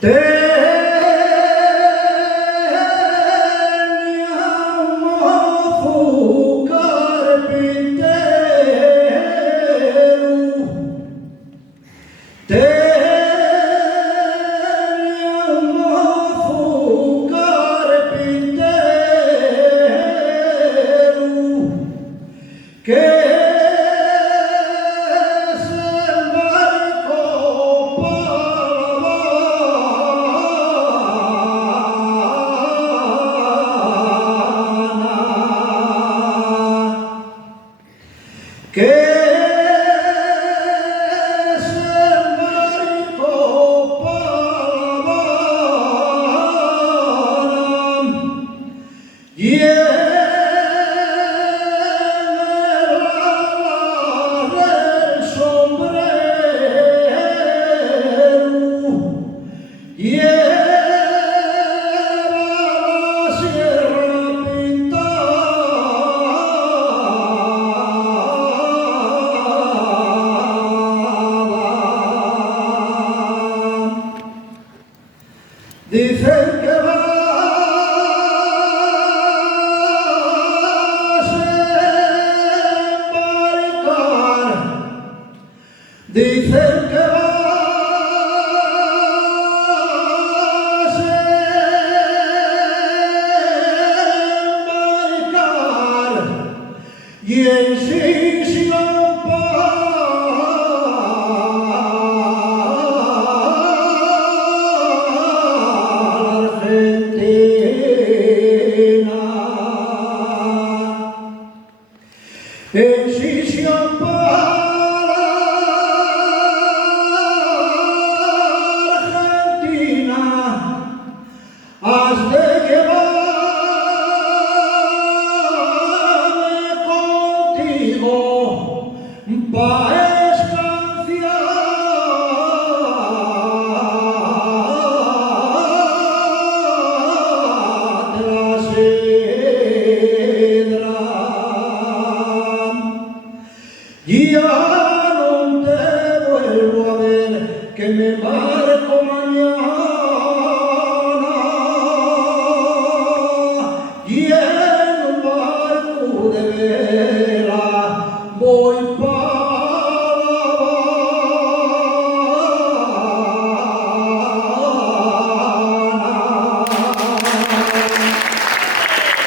Teníamos carpintero, teníamos carpintero que se embarcó que se embarcó para y en el del sombrero lleva la sierra pintada. Dicen que vas a embarcar, dicen que vas a embarcar y en Sisión para Argentina, en Sisión para Argentina, has de llevarme contigo para escanciar la sidra. Ya no te vuelvo a ver, que me embarco mañana y en un barco de ver.